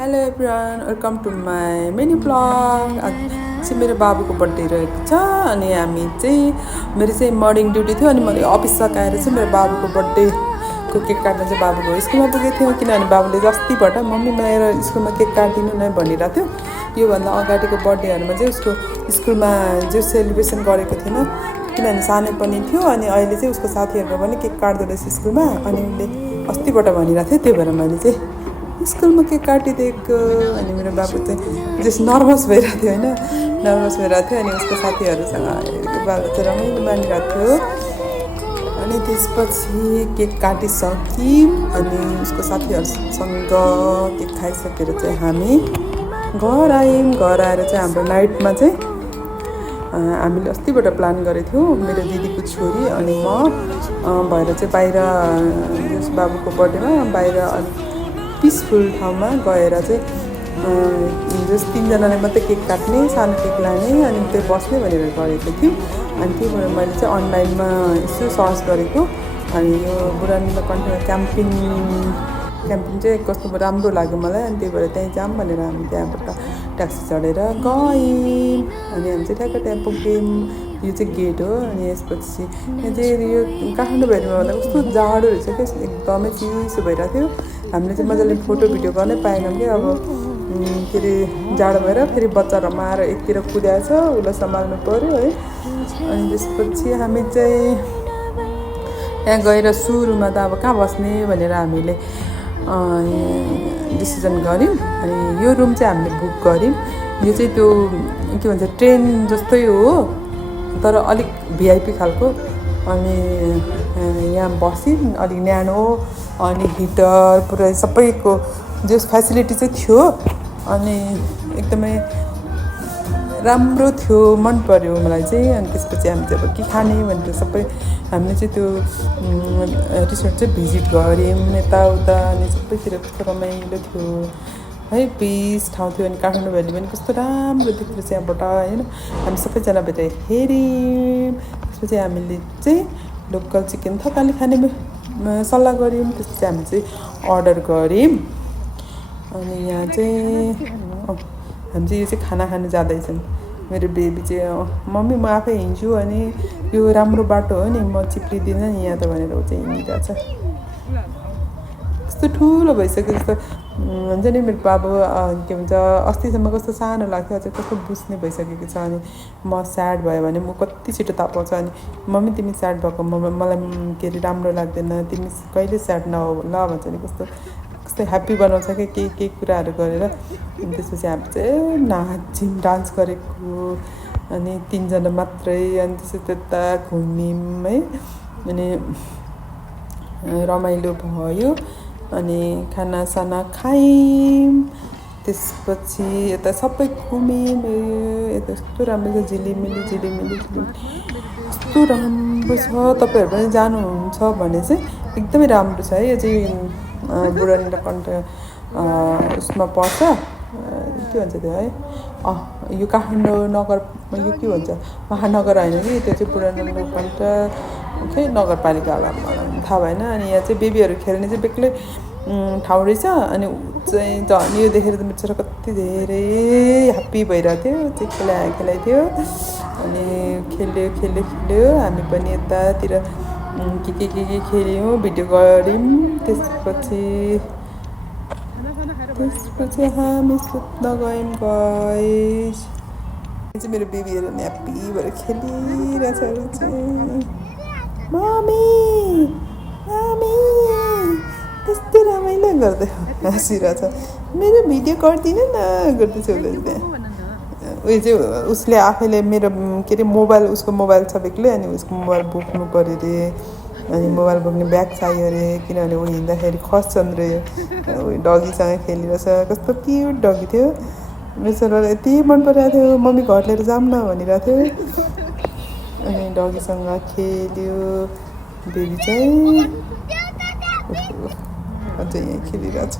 Hello everyone, welcome to my mini blog. आज चाहिँ मेरो बाबुको बर्थडे रहेको छ अनि हामी चाहिँ मेरो चाहिँ मर्निङ ड्युटी थियो अनि मैले अफिस सकाएर चाहिँ मेरो बाबुको बर्थडेको केक काट्न चाहिँ बाबुको स्कुलमा पुगेको थियौँ। किनभने बाबुले अस्तिबाट मम्मी मेरो स्कुलमा केक काटिदिनु नै भनिरहेको थियो। योभन्दा अगाडिको बर्थडेहरूमा चाहिँ उसको स्कुलमा जो सेलिब्रेसन गरेको थिएन, किनभने सानो पनि थियो अनि अहिले चाहिँ उसको साथीहरूको पनि केक काट्दो रहेछ स्कुलमा। अनि उसले अस्तिबाट भनिरहेको थियो, त्यही भएर मैले चाहिँ स्कुलमा केक काटिदिएको। अनि मेरो बाबु चाहिँ जस नर्भस भइरहेको थियो होइन, नर्भस भइरहेको थियो अनि उसको साथीहरूसँग बाबु चाहिँ रमाइलो मानिरहेको थियो। अनि त्यसपछि केक काटिसक्यौँ अनि उसको साथीहरूसँग केक खाइसकेर चाहिँ हामी घर आयौँ। घर आएर चाहिँ हाम्रो नाइटमा चाहिँ हामीले अस्तिबाट प्लान गरेको थियौँ, मेरो दिदीको छोरी अनि म भएर चाहिँ बाहिर यस बाबुको बर्थडेमा बाहिर पिसफुल ठाउँमा गएर चाहिँ जस 3जनाले मात्रै केक काट्ने, सानो केक लाने अनि त्यो बस्ने भनेर गरेको थियौँ। अनि त्यही भएर मैले चाहिँ अनलाइनमा यसो सर्च गरेको अनि यो बुढानीला कन्ट्रीमा क्याम्पिङ चाहिँ कस्तो राम्रो लाग्यो मलाई। अनि त्यही भएर त्यहीँ जाऊँ भनेर हामी त्यहाँबाट ट्याक्सी चढेर गयौँ अनि हामी चाहिँ ठ्याक्क त्यहाँ पुग्यौँ। यो चाहिँ गेट हो अनि यसपछि यहाँ चाहिँ यो काठमाडौँ भेरीमा भन्दा कस्तो जाडो रहेछ क्या, एकदमै चिसो भइरहेको थियो। हामीले चाहिँ मजाले फोटो भिडियो गर्नै पाएनौँ कि अब के अरे जाडो भएर फेरि बच्चा रमाएर एकतिर कुदाएछ, उसलाई सम्हाल्नु पऱ्यो है। अनि त्यसपछि हामी चाहिँ त्यहाँ गएर सुरुमा त अब कहाँ बस्ने भनेर हामीले डिसिजन गऱ्यौँ। अनि यो रुम चाहिँ हामीले बुक गऱ्यौँ। यो चाहिँ त्यो के भन्छ ट्रेन जस्तै हो तर अलिक भिआइपी खालको। अनि यहाँ बस्यौँ, अलिक न्यानो अनि हिटर पुरै सबैको जस फेसिलिटी चाहिँ थियो अनि एकदमै राम्रो थियो, मन पर्यो मलाई चाहिँ। अनि त्यसपछि हामी चाहिँ अब के खाने भनेर सबै हामीले चाहिँ त्यो रिसोर्ट चाहिँ भिजिट गऱ्यौँ यताउता अनि सबैतिर कस्तो रमाइलो थियो है, पिस ठाउँ थियो। अनि काठमाडौँ भ्याली पनि कस्तो राम्रो देख्दो रहेछ यहाँबाट होइन। हामी सबैजना भेटेर हेऱ्यौँ। त्यसपछि हामीले चाहिँ लोकल चिकन थकाली खाने सल्लाह गऱ्यौँ। त्यसपछि हामी चाहिँ अर्डर गऱ्यौँ। अनि यहाँ चाहिँ हामी चाहिँ यो चाहिँ खाना खानु जाँदैछौँ। मेरो बेबी चाहिँ मम्मी म आफै हिँड्छु अनि यो राम्रो बाटो हो नि, म चिप्लिदिनँ नि यहाँ त भनेर ऊ चाहिँ हिँडिरहेछ। कस्तो ठुलो भइसक्यो जस्तो हुन्छ नि मेरो बाबु, के भन्छ अस्तिसम्म कस्तो सानो लाग्थ्यो अझै कस्तो बुझ्ने भइसकेको छ। अनि म स्याड भयो भने म कति छिटो थाहा पाउँछ। अनि मम्मी तिमी स्याड भएको मलाई के अरे राम्रो लाग्दैन, तिमी कहिले स्याड नहो ल भन्छ नि। कस्तो ह्याप्पी बनाउँछ क्या केही कुराहरू गरेर। अनि त्यसपछि हामी चाहिँ नाच्यौँ, डान्स गरेको अनि 3जना मात्रै। अनि त्यसपछि त्यता घुम्यौँ है अनि रमाइलो भयो अनि खानासाना खायौँ। त्यसपछि यता सबै घुम्यौँ। यता यस्तो राम्रो छ, झिलिमिली कस्तो राम्रो छ। तपाईँहरू पनि जानुहुन्छ भने चाहिँ एकदमै राम्रो छ है। यो चाहिँ बुढानीला कन्ट्री उसमा पर्छ, के भन्छ त्यो है, यो काठमाडौँ नगर, यो के भन्छ महानगर होइन कि त्यो चाहिँ बुढानीला कन्ट्री खै नगरपालिका होला, मलाई थाहा भएन। अनि यहाँ चाहिँ बेबीहरू खेल्ने चाहिँ बेग्लै ठाउँ रहेछ। अनि चाहिँ झन् यो देखेर त मेरो छोरा कति धेरै ह्याप्पी भइरहेको थियो, चाहिँ खेलाइदियो अनि खेल्यो। हामी पनि यतातिर के खेल्यौँ, भिडियो गऱ्यौँ। त्यसपछि हामी सुत्न गयौँ गाइस। चाहिँ मेरो बेबीहरू नि ह्याप्पी भएर खेलिरहेछ चाहिँ। मम्मी कस्तो रमाइलो गर्दै हाँसिरहेछ, मेरो भिडियो गरिदिनु न गर्दैछ उसले त्यहाँ। उयो चाहिँ उसले आफैले मेरो के अरे मोबाइल, उसको मोबाइल छ बेग्लै अनि उसको मोबाइल बोक्नु पऱ्यो अरे। अनि मोबाइल बोक्ने ब्याग चाहियो अरे किनभने ऊ हिँड्दाखेरि खस्छन् रे। उयो डगीसँग खेलिरहेछ, कस्तो क्युट डगी थियो। मेरो छोरालाई यति मन परिरहेको थियो, मम्मी घर लिएर जाऊँ न भनिरहेको थियो। अनि डगीसँग खेल्यो बेबी चाहिँ अझै यहाँ खेलिरहेछ।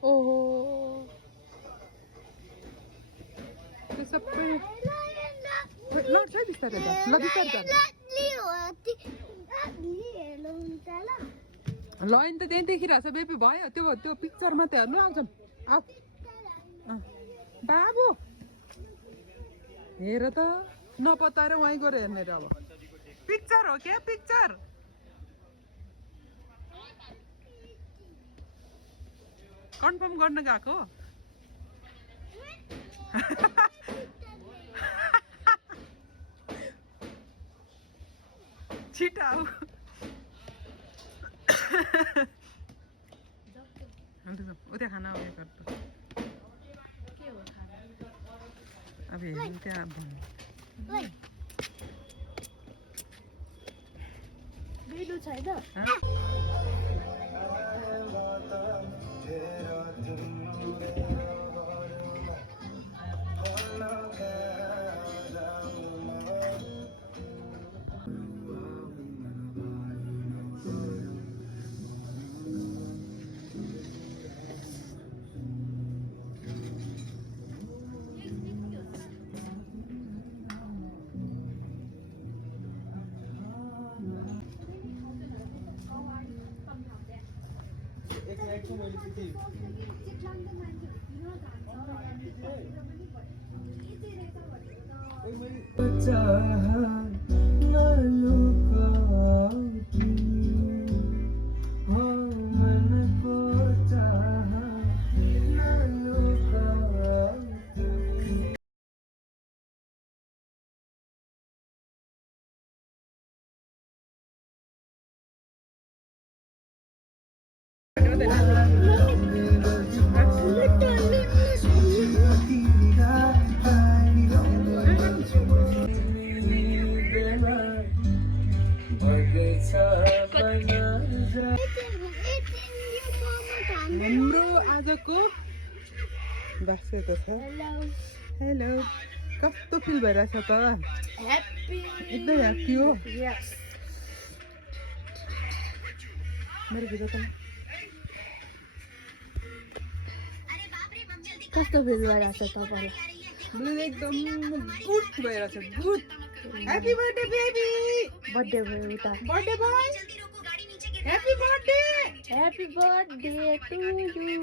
ओहो त्यो सबै लड्छ है बिस्तारै जा ल बिस्तारै जा लाइन त त्यही देखिरहेछ बेबी भयो त्यो पिक्चर मात्रै हेर्नु आउँछन् आऊ बाबु हेर त नपताएर वहीँ गएर हेर्ने र अब पिक्चर हो क्या पिक्चर कन्फर्म गर्न गएको छिटो आऊ उता खाना उयो गर्छु अब हेर्नु त्यहाँ मेनु छैन हाम्रो आजको बाक्से त छ हेलो कस्तो फिल भइरहेछ त एकदम ह्याप्पी हो मेरो भिडियो त कस्तो फिल भइरहेछ तपाईँलाई मलाई एकदम गुड भइरहेछ good happy birthday baby birthday भयो उता birthday boy happy birthday happy birthday to you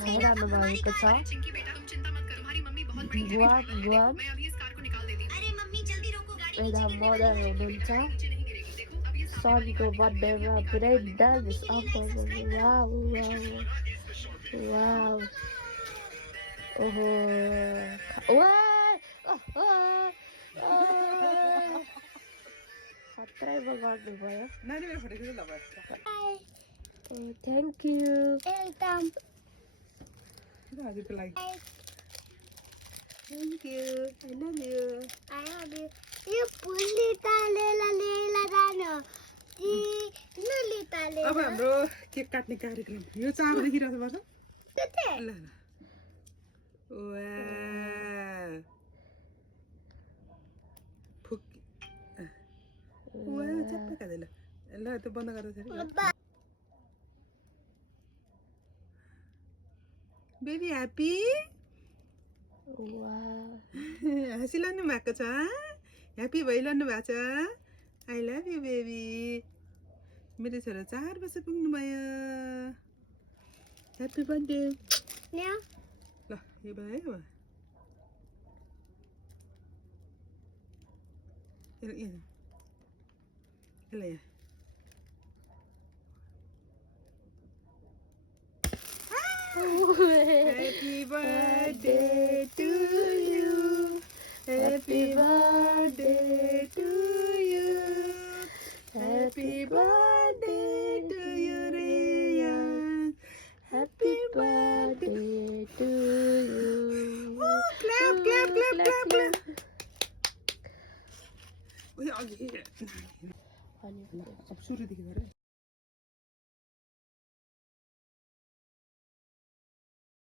खाइरहनु भएको छ गुवाम यता मदर हुनुहुन्छ सनको बर्थडेमा पुरै डान्स वाउ ओहो खत्रै गर्नुभयो नानी मेरो फोटो खिच्नु ल थ्याङ्क यू वेलकम हजुरको लागि thank you I love you yo फुल लितालेला जानु अब हाम्रो केक काट्ने कार्यक्रम यो चार देखिरहेको छ ल ल चप्पै खाँदै ल ल त्यो बन्द गर्दाखेरि बेबी ह्याप्पी हाँसिरहनु भएको छ ह्याप्पी भइरहनु भएको छ आई लभ यु बेबी मेरो छोरा 4 वर्ष पुग्नु भयो ह्याप्पी बर्थडे ल यो भयो ल यहाँ Happy birthday to you. Happy birthday to you. Happy birthday to you, Riyan. Happy birthday to you. Oh, clap, clap, clap, clap, clap. Wait, I'll get it. अब सुरुदेखि गरौँ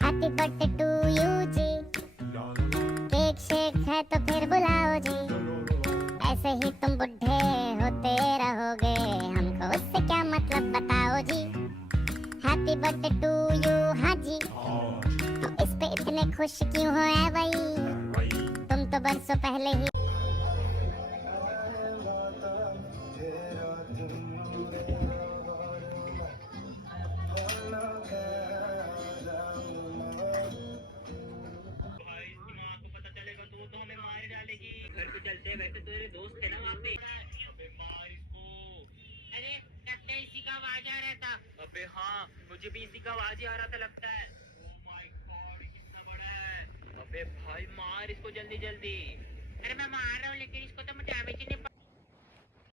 हैप्पी बर्थडे टू यू जी cake शेक है तो फिर बुलाओ जी ऐसे ही तुम बुढ़े होते रहोगे हमको उससे क्या मतलब बताओ जी हैप्पी बर्थडे टू यू हाँ जी खुश क्यों हो ऐ भाई, तुम तो बरसों पहले ही घर को चलते हैं, वैसे तेरे दोस्त थे ना वहाँ पे। अबे मार इसको। अरे लगता है इसी का आवाज आ रहा था। अबे हाँ, मुझे भी इसी का आवाज ही आ रहा था लगता है। ओह माय गॉड, कितना बड़ा है। अबे भाई मार इसको जल्दी जल्दी। अरे मैं मार रहा हूँ लेकिन इसको तो मैं डैमेज ही नहीं